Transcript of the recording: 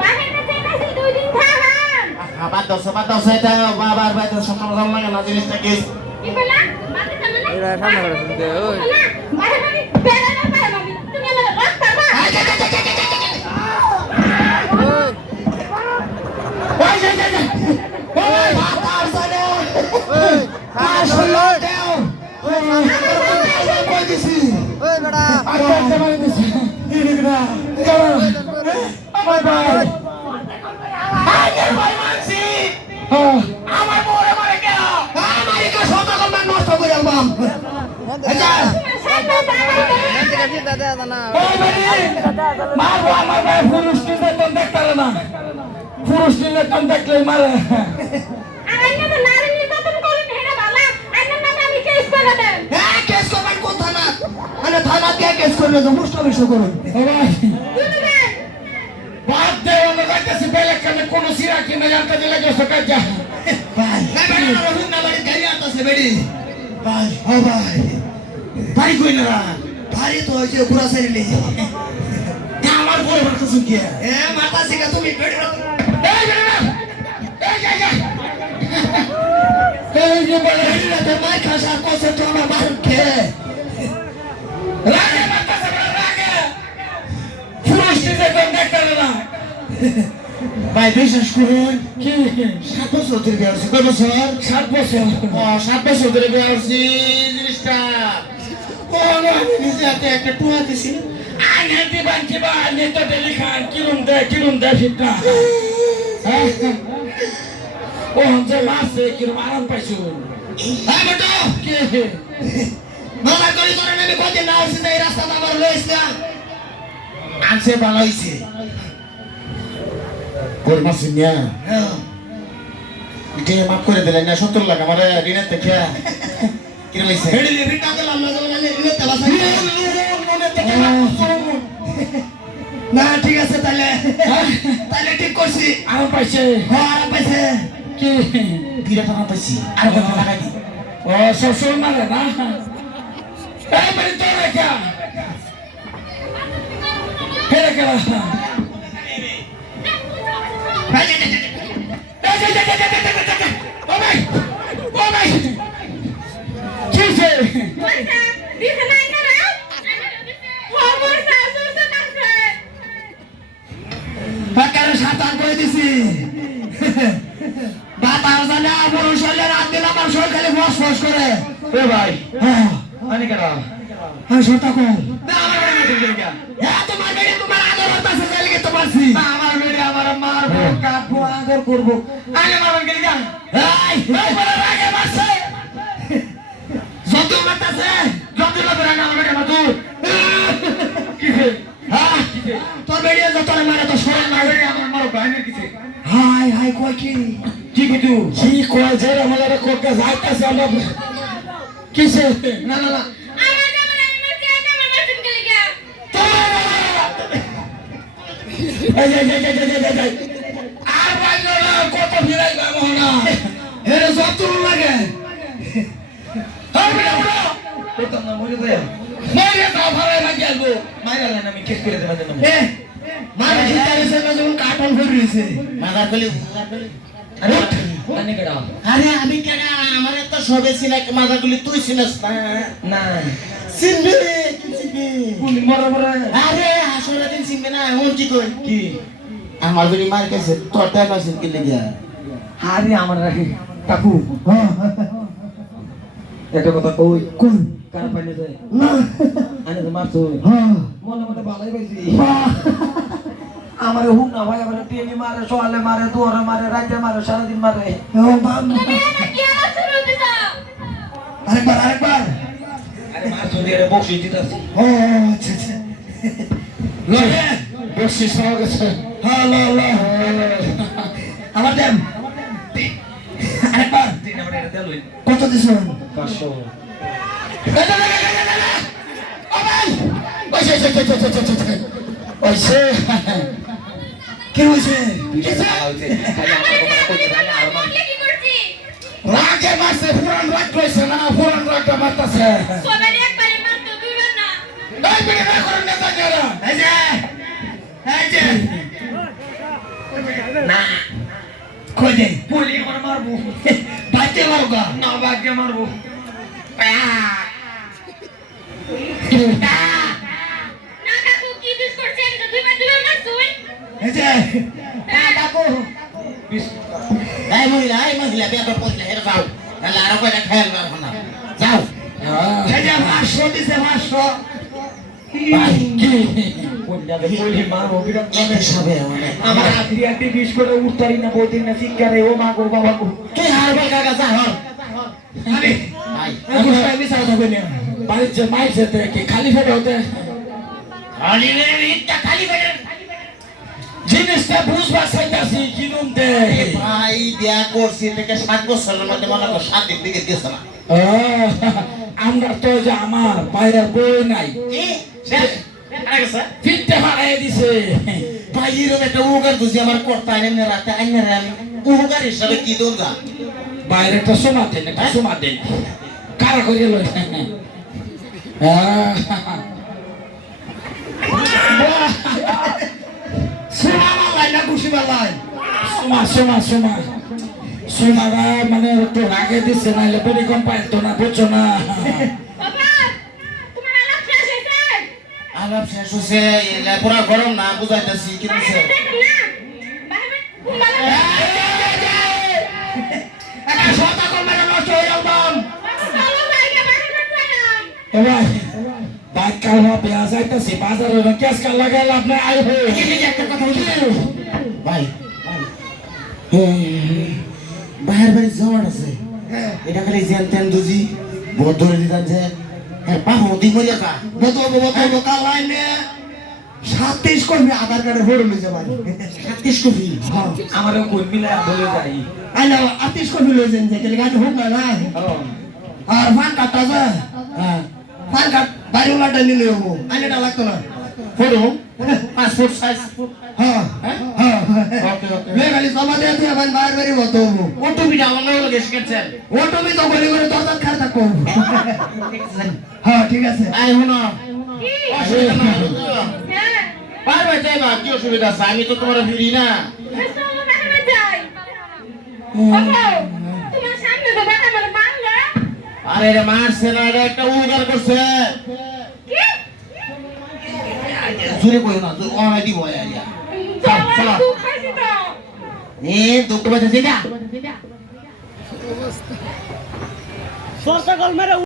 বাহিরে থেকে 2 দিন থাকান বাদ দাও সেটা বাবার বাইরে সকাল লাগে না জিনিসটা কি কি বলা বাদে সামনে এরা সামনে করে শুনতে ওই বাহিরে মানে বেড়া না পারবি তুমি আমার রাস্তা বা পুরুষ নির্যাতন দেখলে মারে আইনা তো নারী নির্যাতন করেন হেরা বালা আইনা নামে আমি কেস করে দেন হ্যাঁ কেস করবেন কোন থানা মানে থানা দিয়ে কেস করবে তো মুষ্ট বিষয় করুন বাদ দেওয়া লাগাইতেছে বেলে কানে কোন সিরা কিনে জানতে দিলে গেছে কাজা ভাই না রুন না বাড়ি গাড়ি আনতাছে বেড়ি ভাই ও ভাই ভাই কই না ভাই তো ওই যে পুরা সাইলি আমার বড় বড় কিছু কি এ মাথা সিগা তুমি বেড়ি এই বেড়ি না এই যে বলে না তো মাই খাসা কোসে তো আমার বাড়ি কে রাগে মাথা সিগা রাগে পুরুষ নির্যাতন দেখতে না ভাই বিশ্বাস করুন কি 7 বছর ধরে বিয়ে হচ্ছে কত বছর 7 বছর 7 বছর ধরে বিয়ে হচ্ছে জিনিসটা আমি নিজে হাতে একটা টুয়া দিছি আনে দিবান কি বা নেতা ডেলি খান কিরম দে ফিটনা ও যে মাসে কিরম আরাম পাইছুন হ্যাঁ বেটা কি মালা করি তোরে আমি কদিন না আসছি এই রাস্তা আমার লইছ না আনছে ভালো হইছে করমা সিনিয়া হ্যাঁ এটা মাফ করে দিলেন না 70 লাখ আমার ঋণের থেকে কি হইছে হেডি ঋণটা দিলাম না জানেন ঋণের তেলা সাই মনে থেকে না ঠিক আছে তাহলে ঠিক করছি আর পাইছে হ্যাঁ আর পাইছে কি বিরা টাকা পাইছি আর কত লাগাই দি ও শ্বশুর মারে না এই মানে তো রেখা হেরে গেল করবো আগে মারবেন গেলি গান এই বলে রাগে মারছে যত মারতাছে যত মারবে না আমার কেন তুই কি হে হ্যাঁ তোর বেরিয়ে যত মারে তো সরে মারে আমার মারো গানের কিছু হাই কই কি কইতু কি কই যে আমারে কোকে যাইতাছে আমরা কিসে না আমার জামাই আমি মারছি আইনা আমার মারছেন গেলি গা এই আর বাইরে কত ফিরাই বাবা না এরে সব তো লাগে হবে না করতাম না মরে যায় মরে দাও ভালো লাগে গো মাইরালেন আমি কেস করে দেব জানো এ মারা জিতারে সে যখন কাটন করে রইছে মাথা কলি আরে মানে কেডা আরে আমি কেডা আমারে তো সবে ছিলা মাথা কলি তুই ছিলাস না চিনবি কোন মরা আরে আসলে দিন চিনবে না ওর কি কই কি আমার যদি মার কাছে তোরটা নাসিন কি লাগিয়া আরে আমার রাখি কাকু একটা কথা কই কোন কার পাইলে যায় না আরে তো মারছো হ্যাঁ মনে মনে ভালোই পাইছি আমারে হুক না ভাই আমারে টিএমি মারে সোয়ালে মারে দুয়ারে মারে রাতে মারে সারা দিন মারে ও বাবা কি শুরু দিছো আরেকবার আরে মারছো দিয়ে বক্সি দিতাছি ও আচ্ছা লয়ে বক্সি সহ গেছে হ্যালো আমার দেন আরেকবার দিন আমার এটা দেলই কত দিছো 500 ওইসে কি হইছে রাগে মারছে পুরান রাগ কইছে না পুরান রাগটা মারতাছে সবাই একবারে মারতো দুইবার না এই বিড়ি না করেন না জানেরা এই যে বাইকে মারো গা না বাগে মারবো না কাকু কি বিষ করছে এটা দুইবার মারছুই এই যে কাকু এই মহিলা বেটা পড়লে হেরে যাও তাহলে আরো কয়টা খেয়াল রাখো না যাও এই যে 500 দিছে 500 ভাই কি পঞ্জাবে কইলি মারবো বিরাট এই হিসাবে মানে আমার আখরি আন্টি বিষ করে উঠতারি না বলতেই না শিক্ষারে ও মা গো বাবা গো কে হারবে কাকা যা হর আরে ভাই আমি সবাই মিশাও থাকবে না বাড়ির যে মাইছে কি খালি ফেটে হতে খালি রে ইটটা খালি বেটা জিনিসটা বুঝবা চাইতাছি কিনুন দে ভাই বিয়া করছি থেকে 7 বছরের মধ্যে মনে করো 7 দিন দিকে গেছে না আমরা তো যে আমার বাইরের বই নাই কি শেষ আরে গেছে ফিরতে হারাই দিছে ভাই এরকম একটা উগার বুঝি আমার করতে আইনে না রাতে আইনে আমি উগার হিসাবে কি দোগা বাইরে একটা সোমা দেন একটা সোমা দেন কারা করিয়ে লই সোনা মালাই না খুশি মালাই সোমারা মানে একটু রাগে দিচ্ছে নাহলে বেরি কম পাইতো না বুঝছো না বাবা তোমার আলাপ শেষ হয়েছে আলাপ শেষ হচ্ছে পুরা গরম না বুঝাইতেছি কি দিছে বাইরে দেখেন না বাইরে কুম্বালা একটা সতা কল মেরে নষ্ট হয়ে গেলাম চলো বাইরে বাইরে যান এবার বাইক কাল হবে যাইতেছি বাজারে ক্যাশ কাল লাগাইলে আপনি আই হয়ে একটা কথা বলি ভাই বাইরে বাইরে যাওয়ার আছে এটা খালি জেন তেন দুজি বহুত ধরে দিতাম যে হ্যাঁ পাহো দি মরিয়া যা বতো কাল লাইনে 27 কর্মী আধার কার্ডে ফটো লইছে ভাই 36 কপি আমারও কোন মিলে বলে যাই আইনা 38 কর্মী লইছেন যে কেলে গাড়ি হোক না আর ফান কাটটা যা হ্যাঁ ফান কাট বাড়ি ওলাটা নিলে হবো আইনাটা লাগতো না ফটো পাসপোর্ট সাইজ হ্যাঁ হ্যাঁ ওকে ওকে লে খালি জমা দিয়ে দিয়ে ভাই বাইরে বাইরে হতো ওটো বিটা অন্য লগে শিখেছেন ওটো বি তো গলি করে দরজা খার থাকবো হ্যাঁ ঠিক আছে আই হনো কি অসুবিধা না হ্যাঁ পারবে যাইবা কি অসুবিধা আছে আমি তো তোমার ফিরি না চলো বাইরে যাই বাবা তোমার সামনে তো বাটা মানে বাংলা আরে রে মারছে না এটা একটা উগার করছে কি জুরে কইও না অনাই দিব আইয়া চলো তুই খাইছি তো এ দুঃখ বাজে যেটা